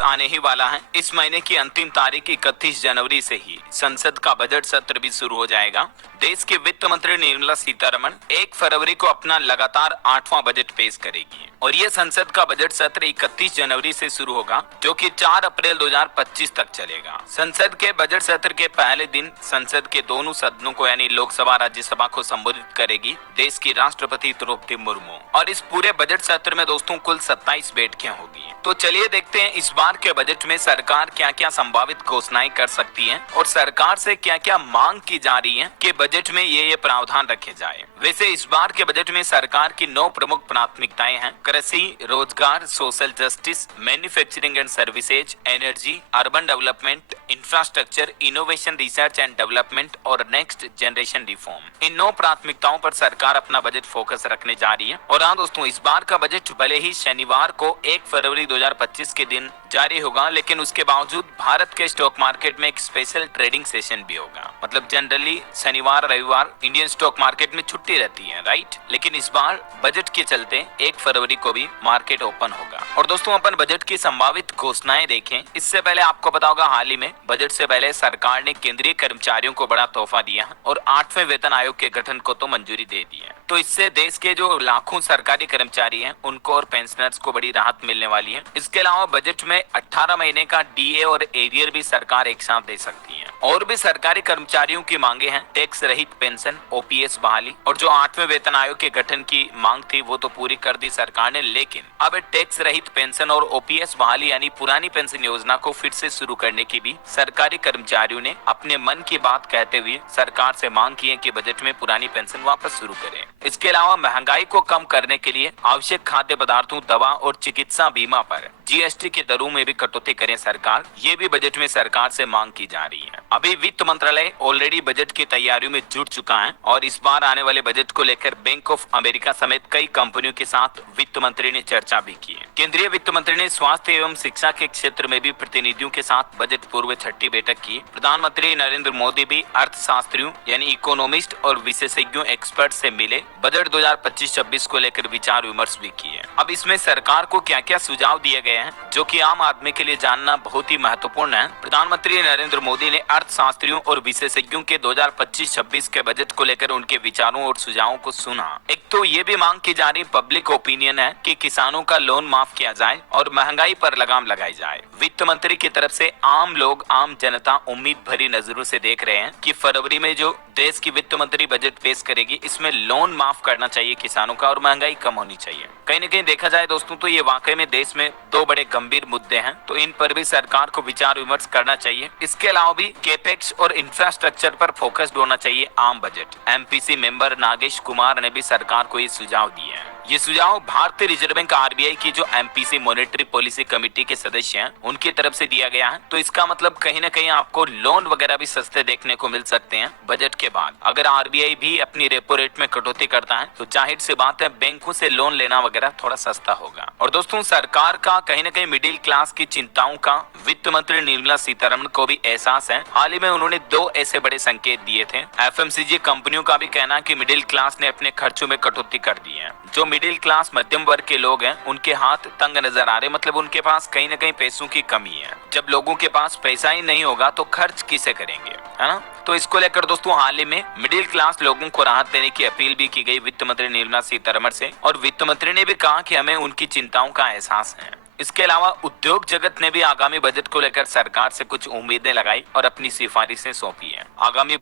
आने ही वाला है। इस महीने की अंतिम तारीख 31 जनवरी से ही संसद का बजट सत्र भी शुरू हो जाएगा। देश के वित्त मंत्री निर्मला सीतारमण 1 फरवरी को अपना लगातार 8वां बजट पेश करेगी और ये संसद का बजट सत्र 31 जनवरी से शुरू होगा, जो कि 4 अप्रैल 2025 तक चलेगा। संसद के बजट सत्र के पहले दिन संसद के दोनों सदनों को यानी लोकसभा राज्यसभा को संबोधित करेगी देश की राष्ट्रपति द्रौपदी मुर्मू। और इस पूरे बजट सत्र में दोस्तों कुल 27 बैठकें होगी। तो चलिए देखते हैं इस बार के बजट में सरकार क्या क्या संभावित घोषणाएं कर सकती है और सरकार से क्या क्या मांग की जा रही है कि बजट में ये प्रावधान रखे जाए। वैसे इस बार के बजट में सरकार की 9 प्रमुख प्राथमिकताएं हैं: कृषि, रोजगार, social justice, manufacturing and services, energy, urban development, infrastructure, innovation, research and development और नेक्स्ट जनरेशन रिफॉर्म। इन 9 प्राथमिकताओं पर सरकार अपना बजट फोकस रखने जा रही है। और हाँ दोस्तों, इस बार का बजट भले ही शनिवार को 1 फरवरी 2025 के दिन जारी होगा, लेकिन उसके बावजूद भारत के स्टॉक मार्केट में एक स्पेशल ट्रेडिंग सेशन भी होगा। मतलब जनरली शनिवार रविवार इंडियन स्टॉक मार्केट में छुट्टी रहती है, राइट। लेकिन इस बार बजट के चलते 1 फरवरी को भी मार्केट ओपन होगा। और दोस्तों, अपन बजट की संभावित घोषणाएं देखें, इससे पहले आपको पता होगा हाल ही में बजट से पहले सरकार ने केंद्रीय कर्मचारियों को बड़ा तोहफा दिया और 8वें वेतन आयोग के गठन को तो मंजूरी दे दी है। तो इससे देश के जो लाखों सरकारी कर्मचारी हैं उनको और पेंशनर्स को बड़ी राहत मिलने वाली है। इसके अलावा बजट में 18 महीने का डीए और एरियर भी सरकार एक साथ दे सकती है। और भी सरकारी कर्मचारियों की मांगे हैं: टैक्स रहित पेंशन, ओपीएस बहाली, और जो 8वें वेतन आयोग के गठन की मांग थी वो तो पूरी कर दी सरकार ने। लेकिन अब टैक्स रहित पेंशन और ओपीएस बहाली यानी पुरानी पेंशन योजना को फिर से शुरू करने की भी सरकारी कर्मचारियों ने अपने मन की बात कहते हुए सरकार से मांग की है कि बजट में पुरानी पेंशन वापस शुरू करें। इसके अलावा महंगाई को कम करने के लिए आवश्यक खाद्य पदार्थों, दवा और चिकित्सा बीमा पर जीएसटी की दरों में भी कटौती करें सरकार, ये भी बजट में सरकार से मांग की जा रही है। अभी वित्त मंत्रालय ऑलरेडी बजट की तैयारियों में जुट चुका है और इस बार आने वाले बजट को लेकर बैंक ऑफ अमेरिका समेत कई कंपनियों के साथ वित्त मंत्री ने चर्चा भी की है। केंद्रीय वित्त मंत्री ने स्वास्थ्य एवं शिक्षा के क्षेत्र में भी प्रतिनिधियों के साथ बजट पूर्व 6ठी बैठक की। प्रधानमंत्री नरेंद्र मोदी भी अर्थशास्त्रियों यानी इकोनॉमिस्ट और विशेषज्ञों एक्सपर्ट से मिले, बजट 2025-26 को लेकर विचार विमर्श भी किए। अब इसमें सरकार को क्या क्या सुझाव दिए गए हैं जो कि आम आदमी के लिए जानना बहुत ही महत्वपूर्ण है। प्रधानमंत्री नरेंद्र मोदी ने अर्थशास्त्रियों और विशेषज्ञों के 2025-26 के बजट को लेकर उनके विचारों और सुझावों को सुना। एक तो ये भी मांग की जा रही पब्लिक ओपिनियन है कि किसानों का लोन माफ किया जाए और महंगाई पर लगाम लगाई जाए। वित्त मंत्री की तरफ से आम लोग, आम जनता उम्मीद भरी नजरों से देख रहे हैं कि फरवरी में जो देश की वित्त मंत्री बजट पेश करेगी इसमें लोन माफ करना चाहिए किसानों का और महंगाई कम होनी चाहिए। कहीं न कहीं देखा जाए दोस्तों तो ये वाकई में देश में 2 बड़े गंभीर मुद्दे हैं, तो इन पर भी सरकार को विचार विमर्श करना चाहिए। इसके अलावा भी कैपेक्स और इंफ्रास्ट्रक्चर पर फोकस्ड होना चाहिए आम budget. MPC member Nagesh Kumar ने भी सरकार को ये सुझाव दिए हैं। ये सुझाव भारतीय रिजर्व बैंक आरबीआई की जो एमपीसी मॉनेटरी पॉलिसी कमेटी के सदस्य हैं उनकी तरफ से दिया गया है। तो इसका मतलब कहीं न कहीं आपको लोन वगैरह भी सस्ते देखने को मिल सकते हैं बजट के बाद। अगर आरबीआई भी अपनी रेपो रेट में कटौती करता है तो जाहिर सी बात है बैंकों से लोन लेना वगैरह थोड़ा सस्ता होगा। और दोस्तों, सरकार का कहीं न कहीं मिडिल क्लास की चिंताओं का वित्त मंत्री निर्मला सीतारमण को भी एहसास है। हाल ही में उन्होंने 2 ऐसे बड़े संकेत दिए थे। एफएमसीजी कंपनियों का भी कहना है कि मिडिल क्लास ने अपने खर्चों में कटौती कर दी है। जो मिडिल क्लास मध्यम वर्ग के लोग हैं उनके हाथ तंग नजर आ रहे, मतलब उनके पास कहीं न कहीं पैसों की कमी है। जब लोगों के पास पैसा ही नहीं होगा तो खर्च किसे करेंगे, है ना। तो इसको लेकर दोस्तों हाल ही में मिडिल क्लास लोगों को राहत देने की अपील भी की गई वित्त मंत्री निर्मला सीतारमण से, और वित्त मंत्री ने भी कहा कि हमें उनकी चिंताओं का एहसास है। इसके अलावा उद्योग जगत ने भी आगामी बजट को लेकर सरकार से कुछ उम्मीदें लगाई और अपनी सिफारिशें सौंपी है। आगामी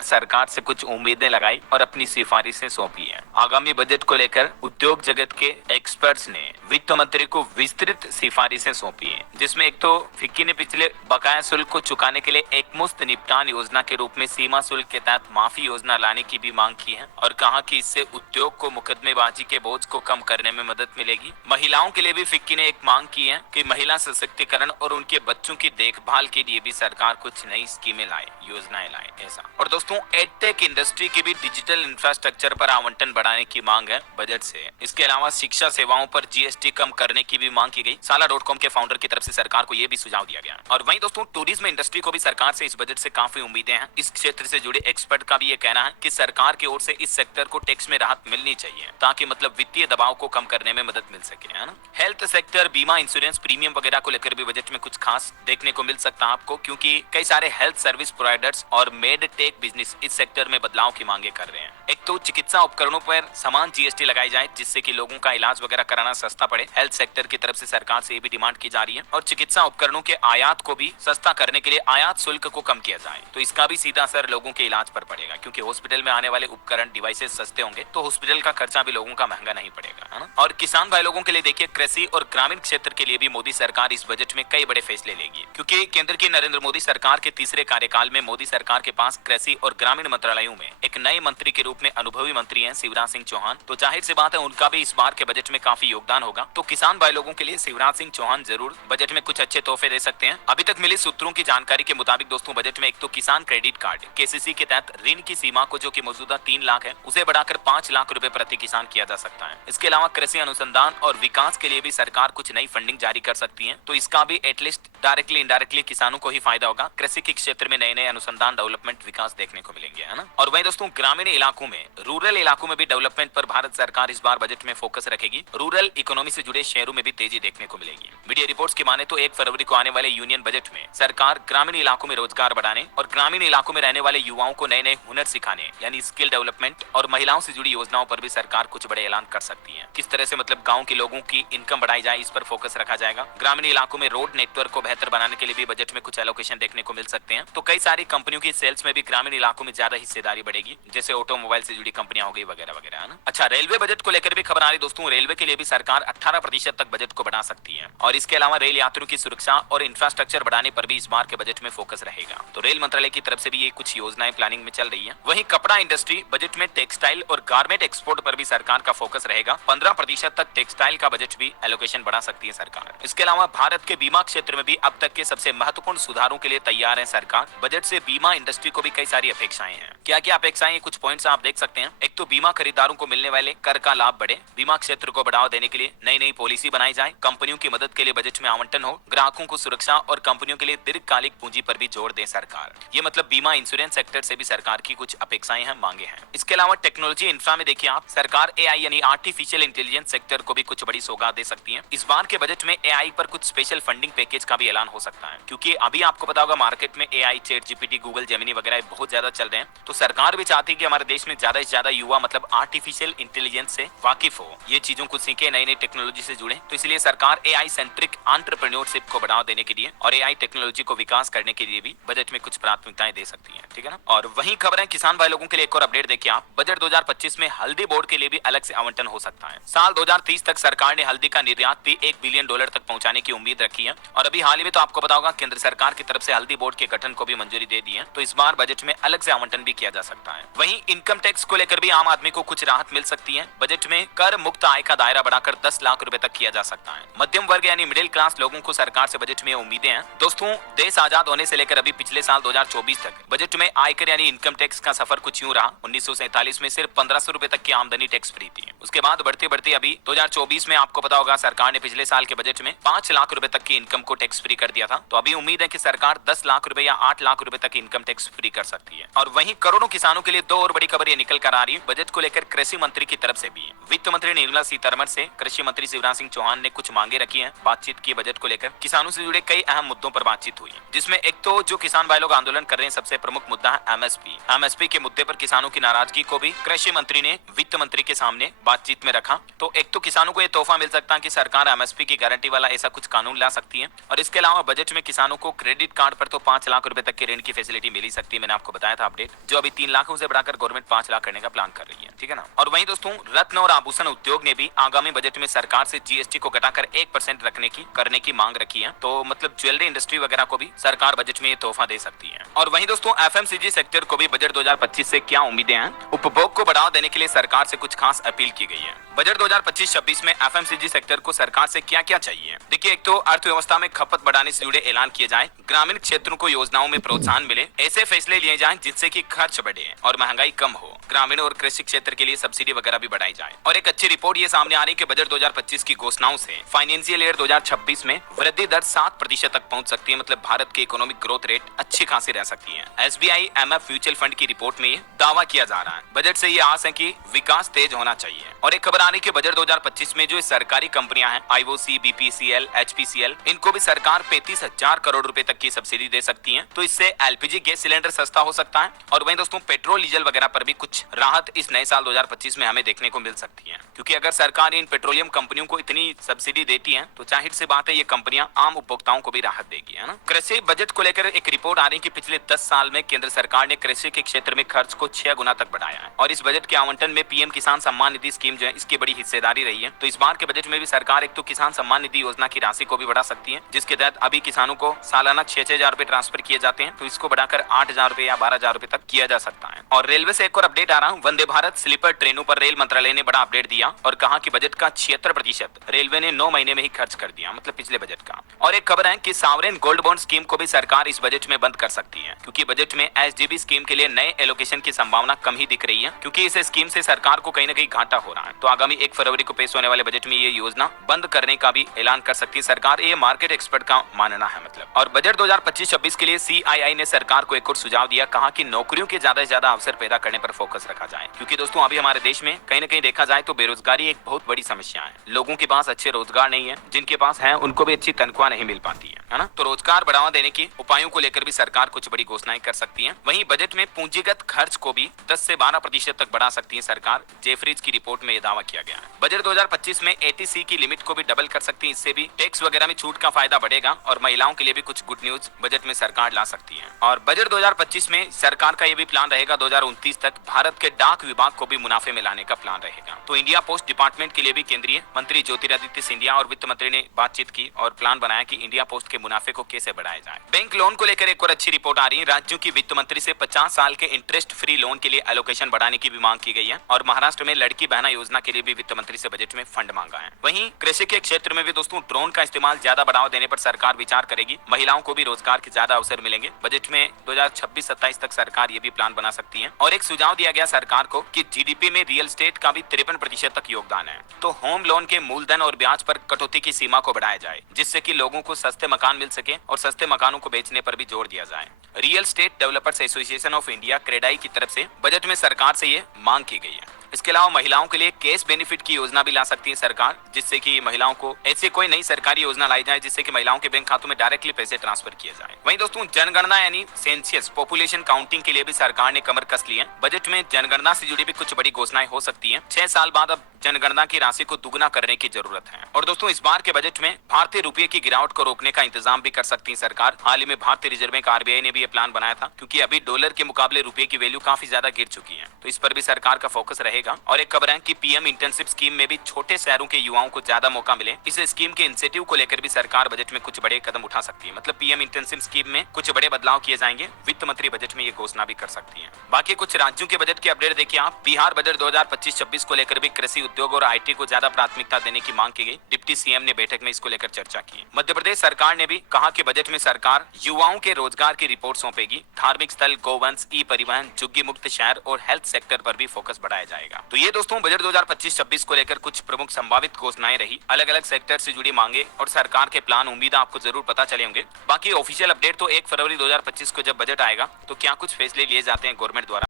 सरकार से कुछ उम्मीदें लगाई और अपनी सिफारिशें सौंपी हैं। आगामी बजट को लेकर उद्योग जगत के एक्सपर्ट्स ने वित्त मंत्री को विस्तृत सिफारिशें सौंपी हैं, जिसमें एक तो फिक्की ने पिछले बकाया शुल्क को चुकाने के लिए एक मुफ्त निपटान योजना के रूप में सीमा शुल्क के तहत माफी योजना लाने की भी मांग की है और कहा कि इससे उद्योग को मुकदमेबाजी के बोझ को कम करने में मदद मिलेगी। महिलाओं के लिए भी फिक्की ने एक मांग की है कि महिला सशक्तिकरण और उनके बच्चों की देखभाल के लिए भी सरकार कुछ नई स्कीमें लाए, योजनाएं लाए, ऐसा। और दोस्तों, दोस्तों एडटेक इंडस्ट्री की भी डिजिटल इंफ्रास्ट्रक्चर पर आवंटन बढ़ाने की मांग है बजट से। इसके अलावा शिक्षा सेवाओं पर जीएसटी कम करने की भी मांग की गई। साला.com के फाउंडर की तरफ से सरकार को यह भी सुझाव दिया गया। और वहीं दोस्तों टूरिज्म इंडस्ट्री को भी सरकार से इस बजट से काफी उम्मीदें हैं। इस क्षेत्र से जुड़े एक्सपर्ट का भी ये कहना है कि सरकार की ओर से इस सेक्टर को टैक्स में राहत मिलनी चाहिए ताकि मतलब वित्तीय दबाव को कम करने में मदद मिल सके, है ना। हेल्थ सेक्टर, बीमा, इंश्योरेंस, प्रीमियम वगैरह को लेकर भी बजट में कुछ खास देखने को मिल सकता है आपको, क्योंकि कई सारे हेल्थ सर्विस प्रोवाइडर्स और मेड टेक बिजनेस इस सेक्टर में बदलाव की मांगे कर रहे हैं। एक तो चिकित्सा उपकरणों पर समान जीएसटी लगाई जाए जिससे कि लोगों का इलाज वगैरह कराना सस्ता पड़े। हेल्थ सेक्टर की तरफ से सरकार से ये भी डिमांड की जा रही है। और चिकित्सा उपकरणों के आयात को भी सस्ता करने के लिए आयात शुल्क को कम किया जाए, तो इसका भी सीधा असर लोगों के इलाज पर पड़ेगा, क्योंकि हॉस्पिटल में आने वाले उपकरण डिवाइसेस सस्ते होंगे तो हॉस्पिटल का खर्चा भी लोगों का महंगा नहीं पड़ेगा, है ना। और किसान भाई लोगों के लिए देखिए, कृषि और ग्रामीण क्षेत्र के लिए भी मोदी सरकार इस बजट में कई बड़े फैसले लेगी, क्योंकि केंद्र की नरेंद्र मोदी सरकार के तीसरे कार्यकाल में मोदी सरकार के पास कृषि और ग्रामीण मंत्रालयों में एक नए मंत्री के रूप में अनुभवी मंत्री हैं शिवराज सिंह चौहान। तो जाहिर सी बात है उनका भी इस बार के बजट में काफी योगदान होगा। तो किसान भाई लोगों के लिए शिवराज सिंह चौहान जरूर बजट में कुछ अच्छे तोहफे दे सकते हैं। अभी तक मिली सूत्रों की जानकारी के मुताबिक दोस्तों बजट में एक तो किसान क्रेडिट कार्ड केसीसी के तहत ऋण की सीमा को जो कि मौजूदा 3 लाख है उसे बढ़ाकर 5 लाख रुपए प्रति किसान किया जा सकता है। इसके अलावा कृषि अनुसंधान और विकास के लिए भी सरकार कुछ नई फंडिंग जारी कर सकती है, तो इसका भी एटलीस्ट डायरेक्टली इनडायरेक्टली किसानों को ही फायदा होगा। कृषि के क्षेत्र में नए नए अनुसंधान डेवलपमेंट विकास देखने को मिलेंगे, है ना। और वहीं दोस्तों ग्रामीण इलाकों में, रूरल इलाकों में भी डेवलपमेंट पर भारत सरकार इस बार बजट में फोकस रखेगी। रूरल इकोनॉमी से जुड़े शहरों में भी तेजी देखने को मिलेगी। मीडिया रिपोर्ट्स की माने तो 1 फरवरी को आने वाले यूनियन बजट में सरकार ग्रामीण इलाकों में रोजगार बढ़ाने और ग्रामीण इलाकों में रहने वाले युवाओं को नए नए हुनर सिखाने यानी स्किल डेवलपमेंट और महिलाओं से जुड़ी योजनाओं पर भी सरकार कुछ बड़े ऐलान कर सकती है। किस तरह से मतलब गाँव के लोगों की इनकम बढ़ाई जाए, इस पर फोकस रखा जाएगा। ग्रामीण इलाकों में रोड नेटवर्क को बेहतर बनाने के लिए भी बजट में कुछ एलोकेशन देखने को मिल सकते हैं। तो कई सारी कंपनियों की सेल्स में भी ग्रामीण इलाकों में ज्यादा हिस्सेदारी बढ़ेगी, जैसे ऑटोमोबाइल से जुड़ी कंपनियां हो गई वगैरह वगैरह, है ना। अच्छा, रेलवे बजट को लेकर भी खबर आ रही दोस्तों। रेलवे के लिए भी सरकार 18% तक बजट को बढ़ा सकती है और इसके अलावा रेल यात्रियों की सुरक्षा और इंफ्रास्ट्रक्चर बढ़ाने पर भी इस बार के बजट में फोकस रहेगा। तो रेल मंत्रालय की तरफ से भी ये कुछ योजनाएं प्लानिंग में चल रही है। वहीं कपड़ा इंडस्ट्री बजट में टेक्सटाइल और गारमेंट एक्सपोर्ट पर भी सरकार का फोकस रहेगा। 15% तक टेक्सटाइल का बजट भी एलोकेशन बढ़ा सकती है सरकार। इसके अलावा भारत के बीमा क्षेत्र में भी अब तक के सबसे महत्वपूर्ण सुधारों के लिए तैयार है सरकार। बजट से बीमा इंडस्ट्री को भी कई सारी अपेक्षाएं हैं। क्या क्या अपेक्षाएं, कुछ पॉइंट्स आप देख सकते हैं। एक तो बीमा खरीदारों को मिलने वाले कर का लाभ बढ़े, बीमा क्षेत्र को बढ़ावा देने के लिए नई नई पॉलिसी बनाई जाए, कंपनियों की मदद के लिए बजट में आवंटन हो, ग्राहकों को सुरक्षा और कंपनियों के लिए दीर्घकालिक पूंजी पर भी जोर दे सरकार। ये मतलब बीमा इंश्योरेंस सेक्टर से भी सरकार की कुछ अपेक्षाएं हैं, मांगे हैं। इसके अलावा टेक्नोलॉजी इंफ्रा में देखिए आप, सरकार एआई यानी आर्टिफिशियल इंटेलिजेंस सेक्टर को भी कुछ बड़ी सौगात दे सकती है। इस बार के बजट में एआई पर कुछ स्पेशल फंडिंग पैकेज का भी ऐलान हो सकता है, क्योंकि अभी आपको पता होगा मार्केट में AI, chat GPT, Google Gemini वगैरह बहुत ज्यादा चल रहे हैं। तो सरकार भी चाहती है कि हमारे देश में ज्यादा से ज्यादा युवा मतलब आर्टिफिशियल इंटेलिजेंस से वाकिफ हो, ये चीजों को सीखे, नई नई टेक्नोलॉजी से जुड़े। तो इसलिए सरकार एआई सेंट्रिक एंटरप्रेन्योरशिप को बढ़ावा देने के लिए और एआई टेक्नोलॉजी को विकास करने के लिए भी बजट में कुछ प्राथमिकताएं दे सकती है, ठीक है ना। और वहीं खबर है किसान भाई लोगों के लिए एक और अपडेट देखिए आप, बजट 2025 में हल्दी बोर्ड के लिए भी अलग से आवंटन हो सकता है। साल 2030 तक सरकार ने हल्दी का निर्यात भी $1 बिलियन तक पहुंचाने की उम्मीद रखी है। और अभी हाल ही में तो आपको पता होगा केंद्र सरकार की तरफ से हल्दी बोर्ड के गठन को भी मंजूरी दे दी है। तो इस बार बजट में अलग से आवंटन भी किया जा सकता है। वहीं इनकम टैक्स को लेकर भी आम आदमी को कुछ राहत मिल सकती है। बजट में कर मुक्त आय का दायरा बढ़ाकर 10 लाख रुपए तक किया जा सकता है। मध्यम वर्ग यानी मिडिल क्लास लोगों को सरकार से बजट में उम्मीदें हैं। दोस्तों देश आजाद होने से लेकर अभी पिछले साल 2024 तक बजट में आयकर यानी इनकम टैक्स का सफर कुछ यूं रहा। 1947 में सिर्फ 1500 रुपए तक की आमदनी टैक्स फ्री थी। उसके बाद बढ़ते बढ़ते अभी 2024 में आपको पता होगा सरकार ने पिछले साल के बजट में 5 लाख रुपए तक की इनकम को टैक्स फ्री कर दिया था। तो अभी उम्मीद है कि सरकार 10 लाख रुपए या 8 लाख रुपए तक इनकम टैक्स फ्री कर सकती है। और वहीं करोड़ों किसानों के लिए दो और बड़ी खबर ये निकल कर आ रही है बजट को लेकर कृषि मंत्री की तरफ से भी। वित्त मंत्री निर्मला सीतारमण से कृषि मंत्री शिवराज सिंह चौहान ने कुछ मांगे रखी हैं, बातचीत की बजट को लेकर। किसानों से जुड़े कई अहम मुद्दों पर बातचीत हुई, जिसमें एक तो जो किसान भाई लोग आंदोलन कर रहे हैं सबसे प्रमुख मुद्दा है एमएसपी। एमएसपी के मुद्दे पर किसानों की नाराजगी को भी कृषि मंत्री ने वित्त मंत्री के सामने बातचीत में रखा। तो एक तो किसानों को यह तोहफा मिल सकता है कि सरकार एमएसपी की गारंटी वाला ऐसा कुछ कानून ला सकती है। और इसके अलावा बजट में किसानों को क्रेडिट कार्ड पर तो 5 लाख रुपए तक की ऋण की फैसिलिटी मिल ही सकती है। मैंने आपको बताया था अपडेट, जो अभी 3 लाख से बढ़ाकर गवर्नमेंट 5 लाख करने का प्लान कर रही है, ठीक है ना। और वहीं दोस्तों रत्न और आभूषण उद्योग ने भी आगामी बजट में सरकार से जीएसटी को घटाकर 1% रखने की करने की मांग रखी है। तो मतलब ज्वेलरी इंडस्ट्री वगैरह को भी सरकार बजट में ये तोहफा दे सकती है। और वहीं दोस्तों एफएमसीजी सेक्टर को भी बजट 2025 से क्या उम्मीदें हैं। उपभोग को बढ़ावा देने के लिए सरकार से कुछ खास अपील की गई है। बजट 2025-26 में एफएमसीजी सेक्टर को सरकार से क्या क्या चाहिए। देखिए एक तो अर्थव्यवस्था में खपत बढ़ाने से जुड़े ऐलान किए जाए, ग्रामीण क्षेत्रों को योजनाओं में प्रोत्साहन मिले, ऐसे फैसले लिए जाएं है जिससे कि खर्च बढ़े और महंगाई कम हो। ग्रामीण और कृषि क्षेत्र के लिए सब्सिडी वगैरह भी बढ़ाई जाए। और एक अच्छी रिपोर्ट ये सामने आ रही है कि बजट 2025 की घोषणाओं से फाइनेंशियल ईयर 2026 में वृद्धि दर 7% तक पहुंच सकती है। मतलब भारत की इकोनॉमिक ग्रोथ रेट अच्छी खासी रह सकती है। SBI MF म्यूचुअल फंड की रिपोर्ट में दावा किया जा रहा है। बजट से ये आस है कि विकास तेज होना चाहिए। और एक खबर आ रही है कि बजट 2025 में जो सरकारी कंपनियां हैं IOC, BPCL, HPCL, इनको भी सरकार 35,000 करोड़ रुपए तक की सब्सिडी दे सकती है। तो इससे LPG गैस सिलेंडर सस्ता हो सकता है। और वहीं दोस्तों पेट्रोल डीजल वगैरह पर भी कुछ राहत इस नए साल 2025 में हमें देखने को मिल सकती है। क्योंकि अगर सरकार इन पेट्रोलियम कंपनियों को इतनी सब्सिडी देती है तो जाहिर सी बात है ये कंपनियां आम उपभोक्ताओं को भी राहत देगी, है ना। कृषि बजट को लेकर एक रिपोर्ट आ रही है कि पिछले 10 साल में केंद्र सरकार ने कृषि के क्षेत्र में खर्च को 6 गुना तक बढ़ाया है। और इस बजट के आवंटन में PM किसान सम्मान निधि स्कीम जो है इसकी बड़ी हिस्सेदारी रही है। तो इस बार के बजट में भी सरकार एक तो किसान सम्मान निधि योजना की राशि को भी बढ़ा सकती है, जिसके तहत अभी किसानों को सालाना 6-6 हजार रुपए ट्रांसफर किए जाते हैं। तो इसको बढ़ाकर 8,000 रुपए या 12,000 रुपए तक किया जा सकता है। और रेलवे से एक और अपडेट आ रहा है। वंदे भारत स्लीपर ट्रेनों पर रेल मंत्रालय ने बड़ा अपडेट दिया और कहा कि बजट का 76% रेलवे ने 9 महीने में ही खर्च कर दिया, मतलब पिछले बजट का। और एक खबर है कि सावरेन गोल्ड बॉन्ड स्कीम को भी सरकार इस बजट में बंद कर सकती है, क्योंकि बजट में SGB स्कीम के लिए नए एलोकेशन की संभावना कम ही दिख रही है, क्योंकि इस स्कीम से सरकार को कहीं ना कहीं घाटा हो रहा है। तो आगामी 1 फरवरी को पेश होने वाले बजट में ये योजना बंद करने का भी ऐलान कर सकती है सरकार। ये मार्केट एक्सपर्ट का मानना है मतलब। और बजट 2025-26 के लिए CII ने सरकार को एक और सुझाव दिया। कहा कि नौकरियों के ज्यादा से ज्यादा अवसर पैदा करने पर फोकस रखा जाए, क्योंकि दोस्तों अभी हमारे देश में कहीं ना कहीं देखा जाए तो बेरोजगारी एक बहुत बड़ी समस्या है। लोगों के पास अच्छे रोजगार नहीं है, जिनके पास है उनको भी अच्छी तनख्वाह नहीं मिल पाती है ना। तो रोजगार बढ़ावा देने की उपायों को लेकर भी सरकार कुछ बड़ी घोषणाएं कर सकती है। वहीं बजट में पूंजीगत खर्च को भी 10 से 12% तक बढ़ा सकती है सरकार। जेफरीज की रिपोर्ट में यह दावा किया गया है। बजट 2025 में ATC की लिमिट को भी डबल कर सकती है। इससे भी टैक्स वगैरह में छूट का फायदा बढ़ेगा और महिलाओं के लिए भी कुछ गुड न्यूज बजट में सरकार ला सकती है। और बजट 2025 में सरकार का यह भी प्लान रहेगा 2029 तक भारत के डाक विभाग को भी मुनाफे में लाने का प्लान रहेगा। तो इंडिया पोस्ट डिपार्टमेंट के लिए भी केंद्रीय मंत्री ज्योतिरादित्य सिंधिया और वित्त मंत्री ने बातचीत की और प्लान बनाया कि इंडिया पोस्ट के मुनाफे को कैसे बढ़ाया जाए। बैंक लोन को लेकर एक और अच्छी रिपोर्ट आ रही है। राज्यों की वित्त मंत्री से 50 साल के इंटरेस्ट फ्री लोन के लिए एलोकेशन बढ़ाने की भी मांग की गई है। और महाराष्ट्र में लड़की बहना योजना के लिए भी वित्त मंत्री से बजट में फंड मांगा है। वहीं कृषि के क्षेत्र में भी दोस्तों ड्रोन का इस्तेमाल ज्यादा बढ़ावा देने पर सरकार विचार करेगी। महिलाओं को भी रोजगार के ज्यादा अवसर मिलेंगे। बजट में 2026-27 तक सरकार ये भी प्लान बना सकती है। और एक सुझाव दिया गया सरकार को कि GDP में रियल एस्टेट का भी 53% तक योगदान है। तो होम लोन के मूलधन और ब्याज पर कटौती की सीमा को बढ़ाया जाए, जिससे कि लोगों को सस्ते मकान मिल सके और सस्ते मकानों को बेचने पर भी जोर दिया जाए। Real estate developers association of India CREDAI की तरफ से बजट में सरकार से ये मांग की गई है। इसके अलावा महिलाओं के लिए कैश बेनिफिट की योजना भी ला सकती है सरकार, जिससे कि महिलाओं को ऐसी कोई नई सरकारी योजना लाई जाए जिससे कि महिलाओं के बैंक खातों में डायरेक्टली पैसे ट्रांसफर किए जाए। वहीं दोस्तों जनगणना यानी सेंसस पॉपुलेशन काउंटिंग के लिए भी सरकार ने कमर कस ली है। बजट में जनगणना से जुड़ी भी कुछ बड़ी घोषणाएं हो सकती है। 6 साल बाद अब जनगणना की राशि को दुगना करने की जरूरत है। और दोस्तों इस बार के बजट में भारतीय रुपये की गिरावट को रोकने का इंतजाम भी कर सकती है सरकार। हाल ही में भारतीय रिजर्व बैंक RBI ने भी ये प्लान बनाया था, क्योंकि अभी डॉलर के मुकाबले रुपये की वैल्यू काफी ज्यादा गिर चुकी है। तो इस पर भी सरकार का फोकस रहेगा। और एक खबर है कि PM इंटर्नशिप स्कीम में भी छोटे शहरों के युवाओं को ज्यादा मौका मिले। इस स्कीम के इंसेंटिव को लेकर भी सरकार बजट में कुछ बड़े कदम उठा सकती है। मतलब PM इंटर्नशिप स्कीम में कुछ बड़े बदलाव किए जाएंगे। वित्त मंत्री बजट में ये घोषणा भी कर सकती है। बाकी कुछ राज्यों के बजट के अपडेट देखिए आप। बिहार बजट 2025-26 को लेकर भी कृषि उद्योग और IT को ज्यादा प्राथमिकता देने की मांग की गई। डिप्टी CM ने बैठक में इसको लेकर चर्चा की। मध्य प्रदेश सरकार ने भी कहा कि बजट में सरकार युवाओं के रोजगार की रिपोर्ट सौंपेगी। धार्मिक स्थल, गोवंश, ई-परिवहन, झुग्गी मुक्त शहर और हेल्थ सेक्टर पर भी फोकस बढ़ाया जाएगा। तो ये दोस्तों बजट 2025-26 को लेकर कुछ प्रमुख संभावित घोषणाएं रही। अलग अलग सेक्टर से जुड़ी मांगे और सरकार के प्लान उम्मीद आपको जरूर पता चले होंगे। बाकी ऑफिशियल अपडेट तो 1 फरवरी 2025 को जब बजट आएगा तो क्या कुछ फैसले लिए जाते हैं गवर्नमेंट द्वारा